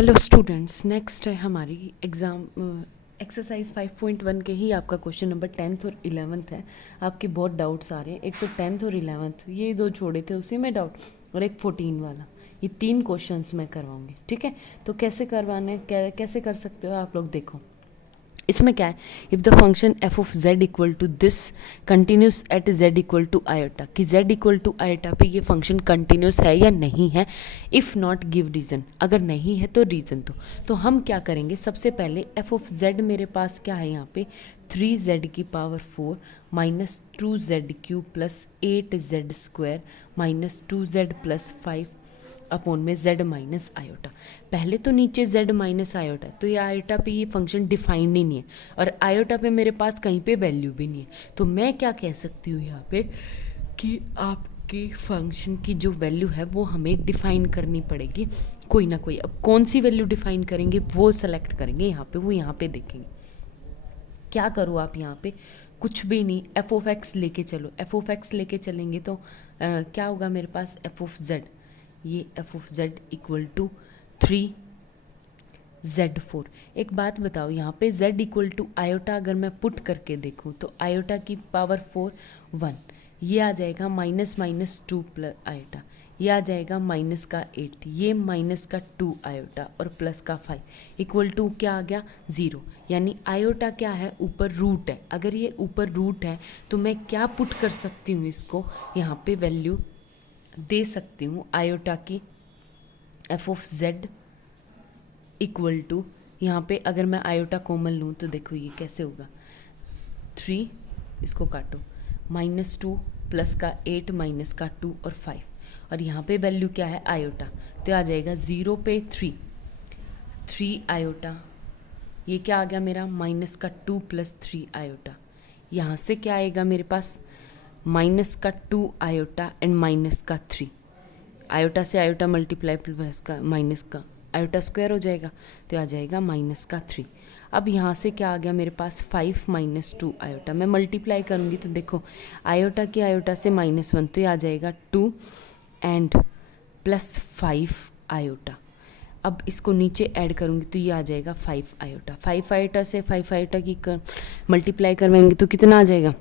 Hello students, next है हमारी exam exercise 5.1 के ही आपका क्वेश्चन नंबर 10th और 11th है। आपके बहुत डाउट्स आ रहे हैं। एक तो 10th और 11th ये दो छोड़े थे उसी में डाउट, और एक 14 वाला। ये 3 क्वेश्चंस मैं करवाऊंगी, ठीक है। तो कैसे करवाने, कैसे कर सकते हो आप लोग, देखो इसमें क्या है। If the function F of Z equal to this continuous at Z equal to iota, कि जेड इक्वल टू आयोटा पे ये फंक्शन कंटिन्यूस है या नहीं है। इफ़ नॉट गिव रीज़न, अगर नहीं है तो रीज़न दो। तो हम क्या करेंगे, सबसे पहले एफ ऑफ जेड मेरे पास क्या है यहाँ पे 3z⁴ minus 2z³ plus 8z² minus 2z plus 5 upon में z माइनस आयोटा। पहले तो नीचे z माइनस आयोटा, तो ये आयोटा पे ये फंक्शन डिफाइंड ही नहीं है, और आयोटा पे मेरे पास कहीं पे वैल्यू भी नहीं है। तो मैं क्या कह सकती हूँ यहाँ पे कि आपके फंक्शन की जो वैल्यू है वो हमें डिफाइन करनी पड़ेगी कोई ना कोई। अब कौन सी वैल्यू डिफाइन करेंगे वो सेलेक्ट करेंगे यहाँ पे, वो यहाँ पे देखेंगे। क्या करूँ आप यहाँ पे, कुछ भी नहीं, एफ ऑफ एक्स लेके चलो। एफ ऑफ एक्स लेके चलेंगे तो क्या होगा मेरे पास, एफ ऑफ जेड, ये F of Z equal to 3z⁴। एक बात बताओ, यहाँ पे z इक्वल टू आयोटा अगर मैं पुट करके देखूँ तो आयोटा की पावर 4 1, ये आ जाएगा माइनस माइनस 2 प्लस आयोटा, ये आ जाएगा माइनस का 8, ये माइनस का 2 आयोटा और प्लस का 5 इक्वल टू क्या आ गया 0। यानी आयोटा क्या है, ऊपर रूट है। अगर ये ऊपर रूट है तो मैं क्या पुट कर सकती हूँ, इसको यहाँ पे वैल्यू दे सकती हूँ आयोटा की F of Z equal to, यहाँ पे अगर मैं आयोटा कॉमन लूँ तो देखो ये कैसे होगा, 3 इसको काटो, माइनस 2 प्लस का 8 माइनस का 2 और 5, और यहाँ पे वैल्यू क्या है आयोटा, तो आ जाएगा 0 पे 3 आयोटा, ये क्या आ गया मेरा माइनस का 2 प्लस 3 आयोटा। यहाँ से क्या आएगा मेरे पास माइनस का 2 आयोटा एंड माइनस का 3, आयोटा से आयोटा मल्टीप्लाई प्लस का माइनस का आयोटा स्क्वायर हो जाएगा, तो आ जाएगा माइनस का 3। अब यहाँ से क्या आ गया मेरे पास 5 माइनस 2 आयोटा, मैं मल्टीप्लाई करूँगी तो देखो आयोटा की आयोटा से -1, तो ये आ जाएगा 2 एंड प्लस 5 आयोटा। अब इसको नीचे ऐड करूँगी तो ये आ जाएगा 5 आयोटा। 5 आयोटा से 5 आयोटा की मल्टीप्लाई करवाएंगे तो कितना आ जाएगा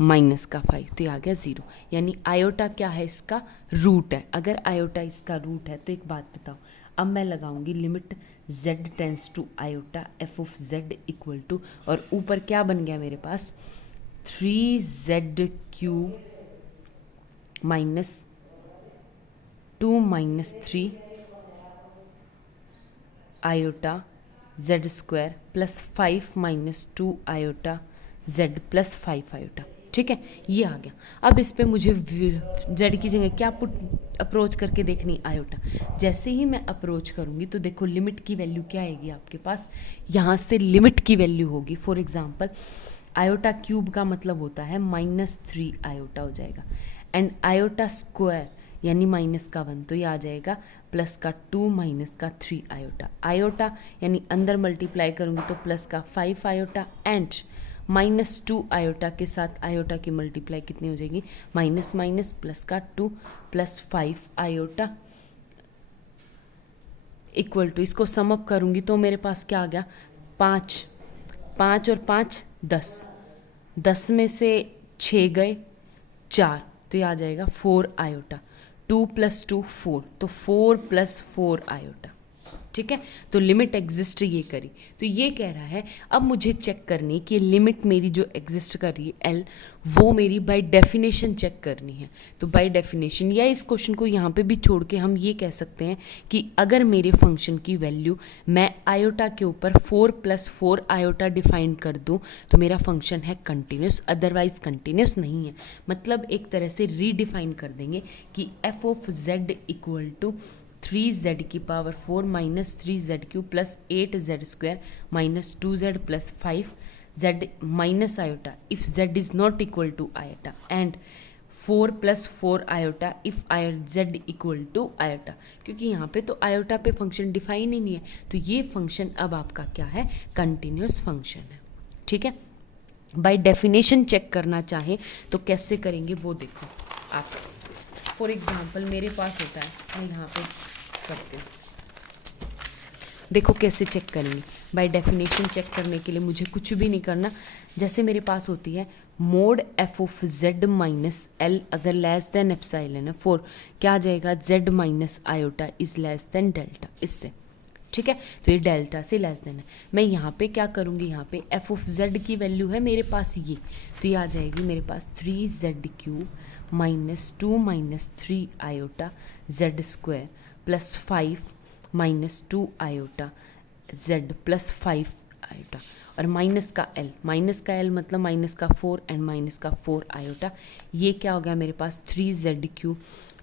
माइनस का 5, तो ये आ गया 0। यानी आयोटा क्या है, इसका रूट है। अगर आयोटा इसका रूट है तो एक बात बताओ, अब मैं लगाऊंगी limit z tends to iota F of z equal to, और ऊपर क्या बन गया मेरे पास 3z³ minus 2 minus 3 iota z² plus 5 minus 2 iota z plus 5 iota. ठीक है, ये आ गया। अब इस पे मुझे z की जगह क्या पुट अप्रोच करके देखनी, आयोटा। जैसे ही मैं अप्रोच करूँगी तो देखो लिमिट की वैल्यू क्या आएगी आपके पास, यहाँ से लिमिट की वैल्यू होगी फॉर एग्जांपल आयोटा क्यूब का मतलब होता है -3 आयोटा हो जाएगा, एंड आयोटा स्क्वायर यानी माइनस का 1, तो ये आ जाएगा प्लस का 2 माइनस का 3 आयोटा। आयोटा यानी अंदर मल्टीप्लाई करूँगी तो प्लस का 5 आयोटा एंड -2 आयोटा के साथ आयोटा की मल्टीप्लाई कितनी हो जाएगी, माइनस माइनस प्लस का 2 प्लस 5 आयोटा इक्वल टू, इसको सम अप करूँगी तो मेरे पास क्या आ गया 5 और 5 10 में से 6 गए 4, तो ये आ जाएगा 4 आयोटा। 2 + 2 4, तो 4 + 4 आयोटा। ठीक है, तो लिमिट एग्जिस्ट ये करी, तो ये कह रहा है अब मुझे चेक करनी कि लिमिट मेरी जो एग्जिस्ट कर रही है एल, वो मेरी बाय डेफिनेशन चेक करनी है। तो बाय डेफिनेशन, या इस क्वेश्चन को यहाँ पे भी छोड़ के हम ये कह सकते हैं कि अगर मेरे फंक्शन की वैल्यू मैं आयोटा के ऊपर 4 + 4 आयोटा डिफाइन कर दूँ तो मेरा फंक्शन है कंटिन्यूस, अदरवाइज कंटिन्यूस नहीं है। मतलब एक तरह से रीडिफाइन कर देंगे कि F of Z equal to 3z⁴ minus 3z³ plus 8z² minus 2z plus 5z minus iota if z is not equal to iota, and 4 + 4 iota if z equal to iota. क्योंकि यहाँ पे तो iota पे function define ही नहीं है, तो ये function अब आपका क्या है, कंटिन्यूस फंक्शन है। ठीक है, बाय डेफिनेशन चेक करना चाहें तो कैसे करेंगे वो देखो आप। फॉर एग्जाम्पल मेरे पास होता है, मैं यहाँ पे करती हूँ देखो कैसे चेक करेंगे, बाय डेफिनेशन चेक करने के लिए मुझे कुछ भी नहीं करना। जैसे मेरे पास होती है mode F of Z minus L, अगर लेस देन एप्सिलॉन है 4, क्या आ जाएगा, Z minus iota is less than delta, इससे। ठीक है, तो ये डेल्टा से लेस देन है। मैं यहाँ पे क्या करूँगी, यहाँ पे एफ ऑफ जेड की वैल्यू है मेरे पास ये, तो ये आ जाएगी मेरे पास 3z³ minus 2 minus 3 iota z square plus 5 minus 2 iota Z plus 5 iota, और माइनस का एल मतलब माइनस का 4 एंड माइनस का 4 आयोटा। ये क्या हो गया मेरे पास 3z³,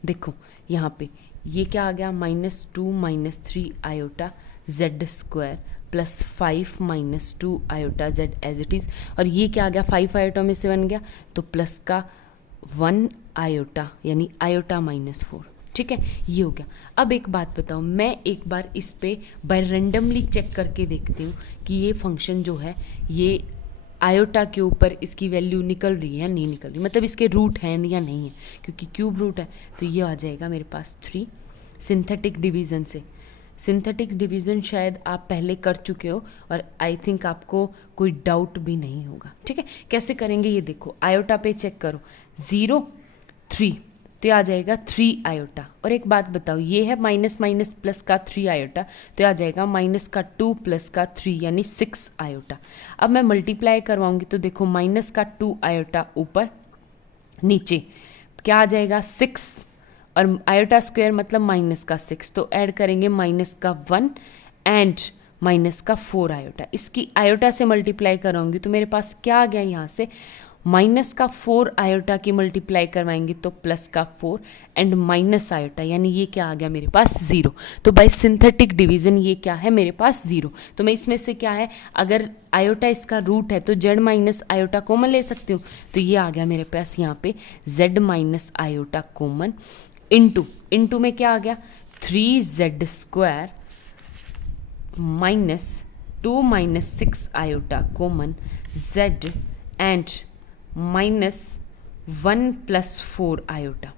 देखो यहाँ पे ये क्या आ गया, -2 minus 3 iota z square plus 5 minus 2 iota z as it is, और ये क्या आ गया 5 आयोटा में से बन गया तो प्लस का 1 आयोटा यानी आयोटा -4। ठीक है, ये हो गया। अब एक बात बताओ, मैं एक बार इस पे बाय रेंडमली चेक करके देखती हूँ कि ये फंक्शन जो है ये आयोटा के ऊपर इसकी वैल्यू निकल रही है नहीं निकल रही, मतलब इसके रूट हैं या नहीं है, क्योंकि क्यूब रूट है तो ये आ जाएगा मेरे पास 3 सिंथेटिक डिवीज़न से। सिंथेटिक डिवीज़न शायद आप पहले कर चुके हो और आई थिंक आपको कोई डाउट भी नहीं होगा। ठीक है, कैसे करेंगे ये देखो, आयोटा पे चेक करो 0 3 तो ये आ जाएगा 3 आयोटा, और एक बात बताओ ये है माइनस माइनस प्लस का 3 आयोटा तो ये आ जाएगा माइनस का 2 प्लस का 3 यानी 6 आयोटा। अब मैं मल्टीप्लाई करवाऊंगी तो देखो माइनस का 2 आयोटा ऊपर नीचे क्या आ जाएगा 6, और आयोटा स्क्वायर मतलब माइनस का 6, तो ऐड करेंगे माइनस का 1 एंड माइनस का 4 आयोटा। इसकी आयोटा से मल्टीप्लाई कराऊंगी तो मेरे पास क्या आ गया, यहाँ से माइनस का 4 आयोटा की मल्टीप्लाई करवाएंगे तो प्लस का 4 एंड माइनस आयोटा, यानी ये क्या आ गया मेरे पास 0। तो बाय सिंथेटिक डिवीजन ये क्या है मेरे पास 0। तो मैं इसमें से क्या है, अगर आयोटा इसका रूट है तो जेड माइनस आयोटा कॉमन ले सकती हूँ, तो ये आ गया मेरे पास यहाँ पे Z minus iota common into में क्या आ गया 3z² minus 2 minus 6 iota common z and -1 plus 4 iota.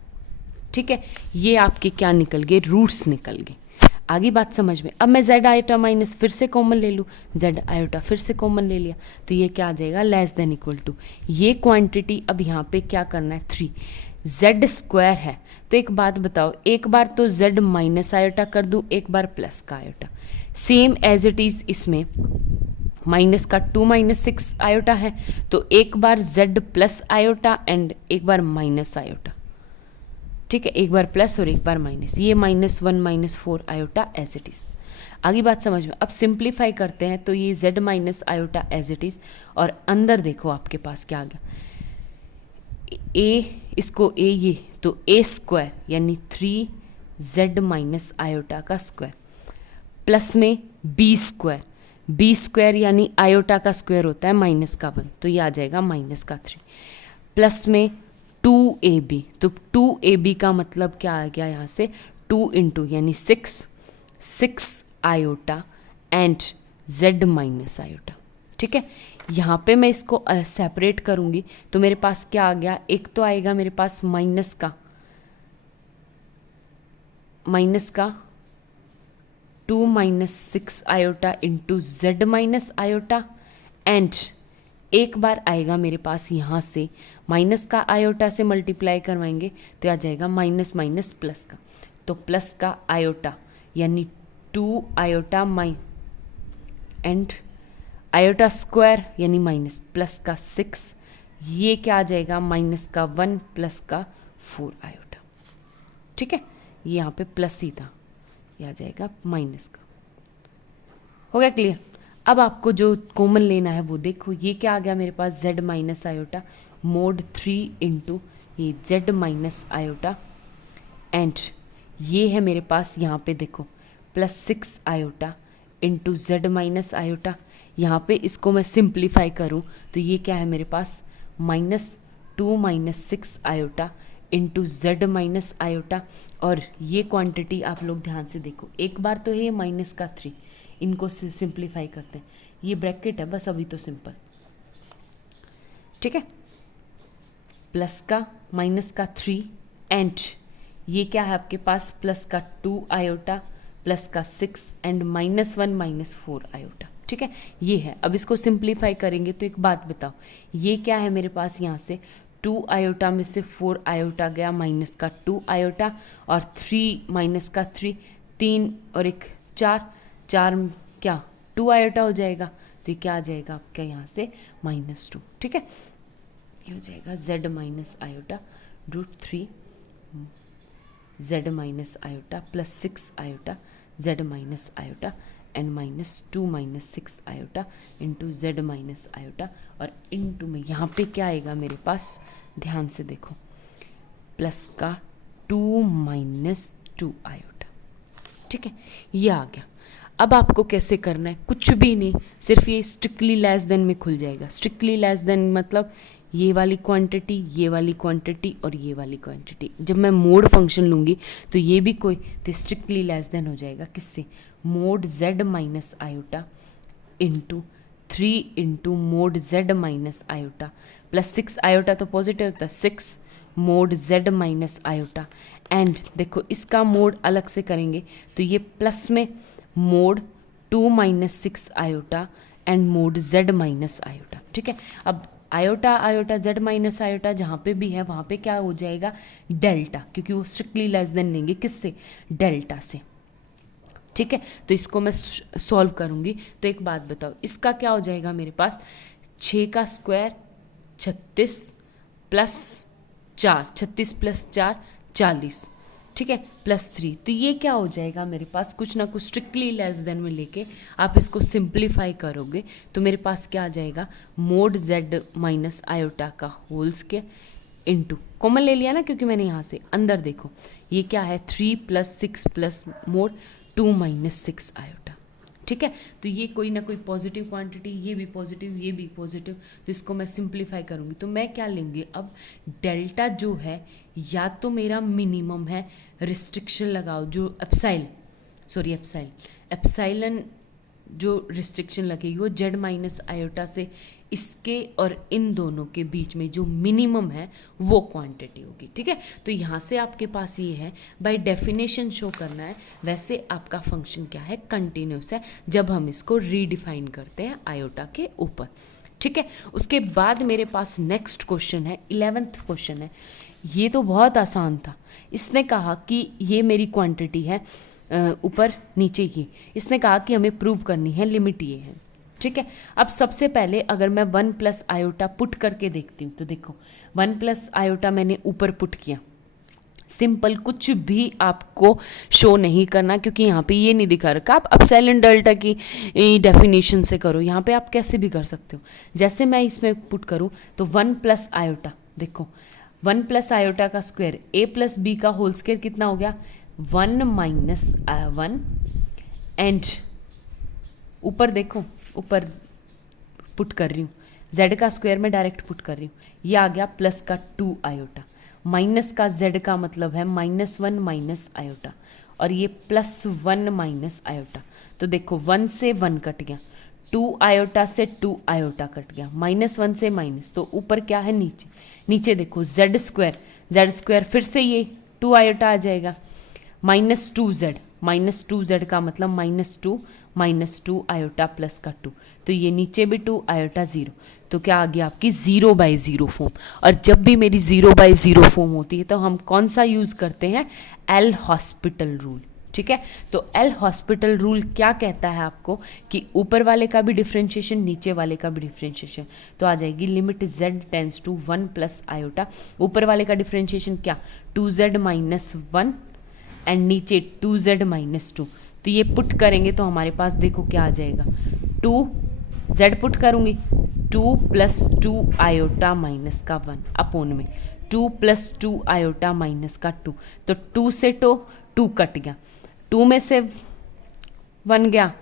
ठीक है, ये आपके क्या निकल गए, रूट्स निकल गए। आगे बात समझ में। अब मैं z आयोटा माइनस फिर से कॉमन ले लूँ, z आयोटा फिर से कॉमन ले लिया तो ये क्या आ जाएगा लेस देन इक्वल टू, ये क्वांटिटी अब यहाँ पे क्या करना है 3 z स्क्वायर है। तो एक बात बताओ, एक बार तो z माइनस आयोटा कर दूँ, एक बार प्लस का iota, same as it is इसमें माइनस का 2 माइनस 6 आयोटा है तो एक बार z प्लस आयोटा एंड एक बार माइनस आयोटा। ठीक है, एक बार प्लस और एक बार माइनस, ये -1 -4 आयोटा एज इट इज़। आगे बात समझ में। अब सिंप्लीफाई करते हैं तो ये z minus iota as it is, और अंदर देखो आपके पास क्या आ गया, इसको ये तो a स्क्वायर यानी 3z माइनस आयोटा का स्क्वायर प्लस में b स्क्वायर यानी आयोटा का स्क्वायर होता है -1 तो ये आ जाएगा -3 प्लस में 2ab, तो 2ab का मतलब क्या आ गया यहाँ से 2 इंटू यानी 6 iota and z minus iota. ठीक है, यहाँ पे मैं इसको सेपरेट करूँगी तो मेरे पास क्या आ गया, एक तो आएगा मेरे पास माइनस का 2 minus 6 iota into Z minus iota and एक बार आएगा मेरे पास यहाँ से माइनस का आयोटा से मल्टीप्लाई करवाएंगे तो आ जाएगा माइनस माइनस प्लस का, तो प्लस का आयोटा यानी 2 आयोटा एंड आयोटा स्क्वायर यानी माइनस प्लस का 6, ये क्या आ जाएगा माइनस का 1 प्लस का 4 आयोटा। ठीक है, ये यहाँ पे प्लस ही था, ये आ जाएगा माइनस का। हो गया क्लियर। अब आपको जो कॉमन लेना है वो देखो, ये क्या आ गया मेरे पास z minus iota mode 3 into ये z माइनस आयोटा एंड ये है मेरे पास यहाँ पे देखो +6 iota into Z minus iota. यहाँ पे इसको मैं सिंप्लीफाई करूँ तो ये क्या है मेरे पास -2 minus 6 iota into Z minus iota, और ये क्वांटिटी आप लोग ध्यान से देखो, एक बार तो है माइनस का 3, इनको सिंप्लीफाई करते हैं, ये ब्रैकेट है बस अभी तो सिंपल। ठीक है, प्लस का माइनस का 3 एंड ये क्या है आपके पास प्लस का 2 आयोटा प्लस का 6 एंड -1 -4 आयोटा। ठीक है, ये है। अब इसको सिंप्लीफाई करेंगे तो एक बात बताओ, ये क्या है मेरे पास, यहाँ से 2 आयोटा में से 4 आयोटा गया, माइनस का 2 आयोटा, और 3 माइनस का 3, 3 और एक 4, 4 क्या 2 आयोटा हो जाएगा, तो ये क्या आ जाएगा आपका यहाँ से -2। ठीक है, ये हो जाएगा z minus iota √3 z minus iota plus 6 iota z minus iota and -2 -6 iota into z minus iota, और इंटू में यहाँ पे क्या आएगा मेरे पास, ध्यान से देखो, प्लस का 2 -2 आयोटा। ठीक है, ये आ गया। अब आपको कैसे करना है, कुछ भी नहीं, सिर्फ ये स्ट्रिक्टली लेस देन में खुल जाएगा। स्ट्रिक्टली लेस देन मतलब ये वाली क्वांटिटी, ये वाली क्वांटिटी और ये वाली क्वांटिटी, जब मैं मोड फंक्शन लूँगी तो ये भी कोई, तो स्ट्रिक्टली लेस देन हो जाएगा किससे, mode z minus iota into 3 into mode z minus iota plus 6 iota तो पॉजिटिव होता है, 6 mode z minus iota, and देखो इसका मोड अलग से करेंगे तो ये प्लस में mode 2 -6 iota and mode z minus iota. ठीक है, अब iota iota z minus iota जहाँ पे भी है वहाँ पे क्या हो जाएगा, डेल्टा, क्योंकि वो स्ट्रिक्टली लेस देन लेंगे किससे, डेल्टा से। ठीक है, तो इसको मैं सॉल्व करूँगी तो एक बात बताओ, इसका क्या हो जाएगा मेरे पास, 6 का स्क्वायर 36 प्लस 4, 36 प्लस 4 40, ठीक है, प्लस 3, तो ये क्या हो जाएगा मेरे पास, कुछ ना कुछ स्ट्रिक्टली लेस देन में लेके आप इसको सिंप्लीफाई करोगे तो मेरे पास क्या आ जाएगा, मोड z माइनस आयोटा का होल स्क्वायर इंटू, कॉमन ले लिया ना क्योंकि मैंने यहाँ से, अंदर देखो ये क्या है, 3 + 6 प्लस मोड 2 -6 आयोटा। ठीक है, तो ये कोई ना कोई पॉजिटिव क्वांटिटी, ये भी पॉजिटिव, ये भी पॉजिटिव, तो इसको मैं सिंप्लीफाई करूँगी तो मैं क्या लेंगे, अब डेल्टा जो है या तो मेरा मिनिमम है, रिस्ट्रिक्शन लगाओ जो एप्साइलन जो रिस्ट्रिक्शन लगेगी वो z माइनस आयोटा से इसके और इन दोनों के बीच में जो मिनिमम है वो क्वांटिटी होगी। ठीक है, तो यहाँ से आपके पास ये है, बाय डेफिनेशन शो करना है, वैसे आपका फंक्शन क्या है, कंटिन्यूस है, जब हम इसको रीडिफाइन करते हैं आयोटा के ऊपर। ठीक है, उसके बाद मेरे पास नेक्स्ट क्वेश्चन है, 11th क्वेश्चन है। ये तो बहुत आसान था, इसने कहा कि ये मेरी क्वांटिटी है ऊपर नीचे की, इसने कहा कि हमें प्रूव करनी है, लिमिट ये है। ठीक है, अब सबसे पहले अगर मैं 1 + आयोटा पुट करके देखती हूँ तो देखो 1 + आयोटा मैंने ऊपर पुट किया, सिंपल, कुछ भी आपको शो नहीं करना क्योंकि यहाँ पे ये नहीं दिखा रखा, आप एप्सिलॉन डेल्टा की डेफिनेशन से करो, यहाँ पे आप कैसे भी कर सकते हो। जैसे मैं इसमें पुट करूँ तो 1 + आयोटा, देखो 1 + आयोटा का स्क्वायर a + b का होल स्क्वायर कितना हो गया, 1 - 1 एंड ऊपर देखो, ऊपर पुट कर रही हूँ, z का स्क्वायर में डायरेक्ट पुट कर रही हूँ, ये आ गया प्लस का 2 आयोटा, माइनस का z का मतलब है -1 माइनस आयोटा, और ये +1 माइनस आयोटा, तो देखो 1 से 1 कट गया, 2 आयोटा से 2 आयोटा कट गया, -1 से माइनस, तो ऊपर क्या है, नीचे देखो z स्क्वायर फिर से ये 2 आयोटा आ जाएगा, -2z का मतलब -2 आयोटा प्लस का 2, तो ये नीचे भी 2 आयोटा 0, तो क्या आ गया आपकी 0/0 फॉर्म। और जब भी मेरी 0/0 फॉर्म होती है तो हम कौन सा यूज़ करते हैं, एल हॉस्पिटल रूल। ठीक है, तो एल हॉस्पिटल रूल क्या कहता है आपको कि ऊपर वाले का भी डिफ्रेंशिएशन, नीचे वाले का भी डिफ्रेंशिएशन, तो आ जाएगी limit z tends to 1 + iota, ऊपर वाले का डिफ्रेंशिएशन क्या 2z - 1 एंड नीचे 2z - 2, तो ये पुट करेंगे तो हमारे पास देखो क्या आ जाएगा, 2z पुट करूँगी 2 + 2 आयोटा माइनस का 1 अपॉन में 2 + 2 आयोटा माइनस का 2, तो 2 से 2 कट गया, 2 में से 1 गया,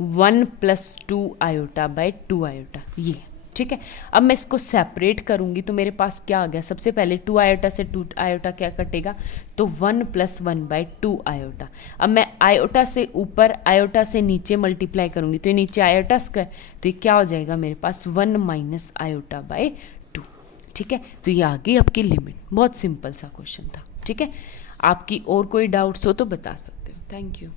1 + 2 आयोटा बाय 2 आयोटा, ये। ठीक है, अब मैं इसको सेपरेट करूंगी तो मेरे पास क्या आ गया, सबसे पहले 2 आयोटा से 2 आयोटा क्या कटेगा, तो 1 + 1/2 आयोटा। अब मैं आयोटा से ऊपर आयोटा से नीचे मल्टीप्लाई करूंगी तो ये नीचे आयोटा स्क्वायर, तो ये क्या हो जाएगा मेरे पास 1 - आयोटा/2। ठीक है, तो ये आ गई आपकी लिमिट, बहुत सिंपल सा क्वेश्चन था। ठीक है, आपकी और कोई डाउट्स हो तो बता सकते हो। Thank you.